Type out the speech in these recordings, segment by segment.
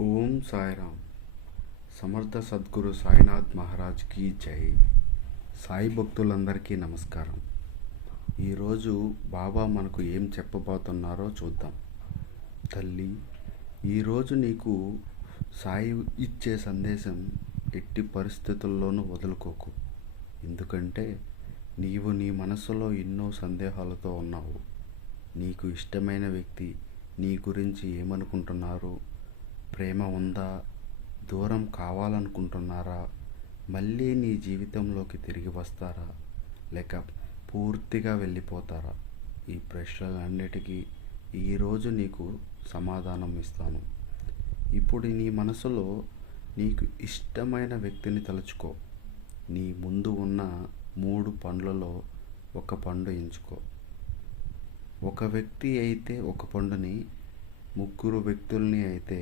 ఓం సాయిరామ్. సమర్థ సద్గురు సాయినాథ్ మహారాజ్కి జై. సాయి భక్తులందరికీ నమస్కారం. ఈరోజు బాబా మనకు ఏం చెప్పబోతున్నారో చూద్దాం. తల్లి, ఈరోజు నీకు సాయి ఇచ్చే సందేశం ఎట్టి పరిస్థితుల్లోనూ వదులుకోకు. ఎందుకంటే నీవు నీ మనసులో ఎన్నో సందేహాలతో ఉన్నావు. నీకు ఇష్టమైన వ్యక్తి నీ గురించి ఏమనుకుంటున్నారు? ప్రేమ ఉందా? దూరం కావాలనుకుంటున్నారా? మళ్ళీ నీ జీవితంలోకి తిరిగి వస్తారా, లేక పూర్తిగా వెళ్ళిపోతారా? ఈ ప్రశ్నలన్నిటికీ ఈరోజు నీకు సమాధానం ఇస్తాను. ఇప్పుడు నీ మనసులో నీకు ఇష్టమైన వ్యక్తిని తలుచుకో. నీ ముందు ఉన్న 3 పండ్లలో ఒక పండు ఎంచుకో. ఒక వ్యక్తి అయితే ఒక పండుని, 3 వ్యక్తుల్ని అయితే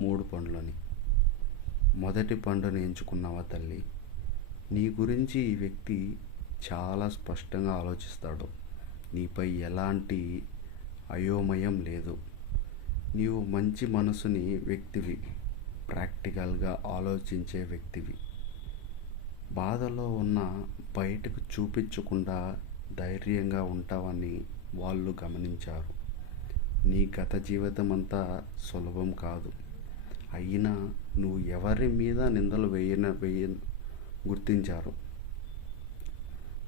3 పండ్లని. మొదటి పండుని ఎంచుకున్నావా తల్లి? నీ గురించి ఈ వ్యక్తి చాలా స్పష్టంగా ఆలోచిస్తాడు. నీపై ఎలాంటి అయోమయం లేదు. నీవు మంచి మనసుని వ్యక్తివి, ప్రాక్టికల్గా ఆలోచించే వ్యక్తివి. బాధలో ఉన్న బయటకు చూపించకుండా ధైర్యంగా ఉంటావని వాళ్ళు గమనించారు. నీ గత జీవితం అంతా సులభం కాదు. అయినా నువ్వు ఎవరి మీద నిందలు వేయ గుర్తించారు.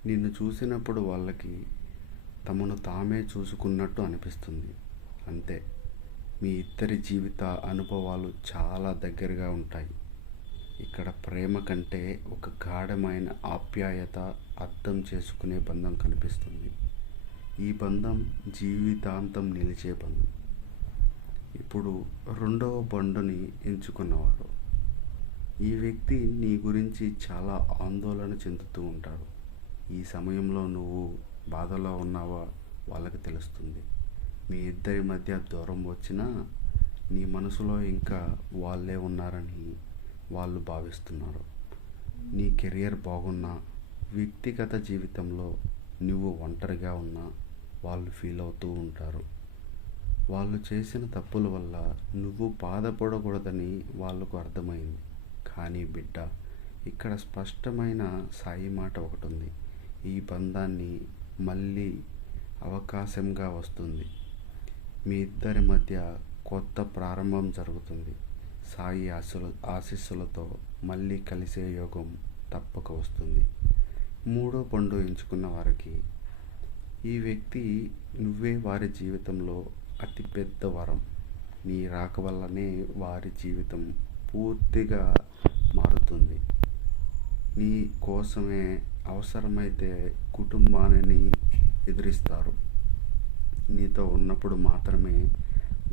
నిన్ను చూసినప్పుడు వాళ్ళకి తమను తామే చూసుకున్నట్టు అనిపిస్తుంది. అంతే. మీ ఇద్దరి జీవిత అనుభవాలు చాలా దగ్గరగా ఉంటాయి. ఇక్కడ ప్రేమ కంటే ఒక గాఢమైన ఆప్యాయత, అర్థం చేసుకునే బంధం కనిపిస్తుంది. ఈ బంధం జీవితాంతం నిలిచే బంధం. ఇప్పుడు రెండవ బండుని ఎంచుకున్నవారు. ఈ వ్యక్తి నీ గురించి చాలా ఆందోళన చెందుతూ ఉంటారు. ఈ సమయంలో నువ్వు బాధలో ఉన్నావా వాళ్ళకి తెలుస్తుంది. మీ ఇద్దరి మధ్య దూరం వచ్చినా నీ మనసులో ఇంకా వాళ్ళే ఉన్నారని వాళ్ళు భావిస్తున్నారు. నీ కెరియర్ బాగున్నా, వ్యక్తిగత జీవితంలో నువ్వు ఒంటరిగా ఉన్నా వాళ్ళు ఫీల్ అవుతూ ఉంటారు. వాళ్ళు చేసిన తప్పుల వల్ల నువ్వు బాధపడకూడదని వాళ్ళకు అర్థమైంది. కానీ బిడ్డ, ఇక్కడ స్పష్టమైన సాయి మాట ఒకటి ఉంది. ఈ బంధాన్ని మళ్ళీ అవకాశంగా వస్తుంది. మీ ఇద్దరి మధ్య కొత్త ప్రారంభం జరుగుతుంది. సాయి ఆశీస్సులతో మళ్ళీ కలిసే యోగం తప్పక వస్తుంది. 3వ పండు ఎంచుకున్న వారికి, ఈ వ్యక్తి నువ్వే వారి జీవితంలో అతిపెద్ద వరం. నీ రాక వల్లనే వారి జీవితం పూర్తిగా మారుతుంది. నీ కోసమే అవసరమైతే కుటుంబాన్ని ఎదిరిస్తారు. నీతో ఉన్నప్పుడు మాత్రమే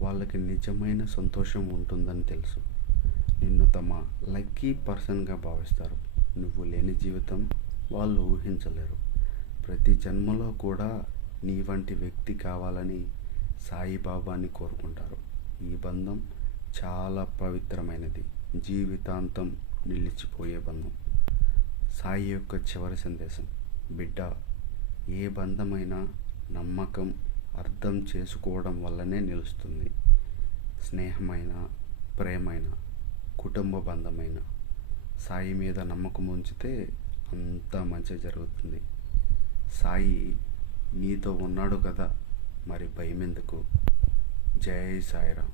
వాళ్ళకి నిజమైన సంతోషం ఉంటుందని తెలుసు. నిన్ను తమ లక్కీ పర్సన్గా భావిస్తారు. నువ్వు లేని జీవితం వాళ్ళు ఊహించలేరు. ప్రతి జన్మలో కూడా నీ వంటి వ్యక్తి కావాలని సాయిబాబాని కోరుకుంటారు. ఈ బంధం చాలా పవిత్రమైనది, జీవితాంతం నిలిచిపోయే బంధం. సాయి యొక్క చివరి సందేశం, బిడ్డ, ఏ బంధమైనా నమ్మకం, అర్థం చేసుకోవడం వల్లనే నిలుస్తుంది. స్నేహమైన, ప్రేమైన, కుటుంబ బంధమైన సాయి మీద నమ్మకం ఉంచితే అంతా మంచి జరుగుతుంది. సాయి నీతో ఉన్నాడు కదా, మరి భయం ఎందుకు? జై సాయిరామ్.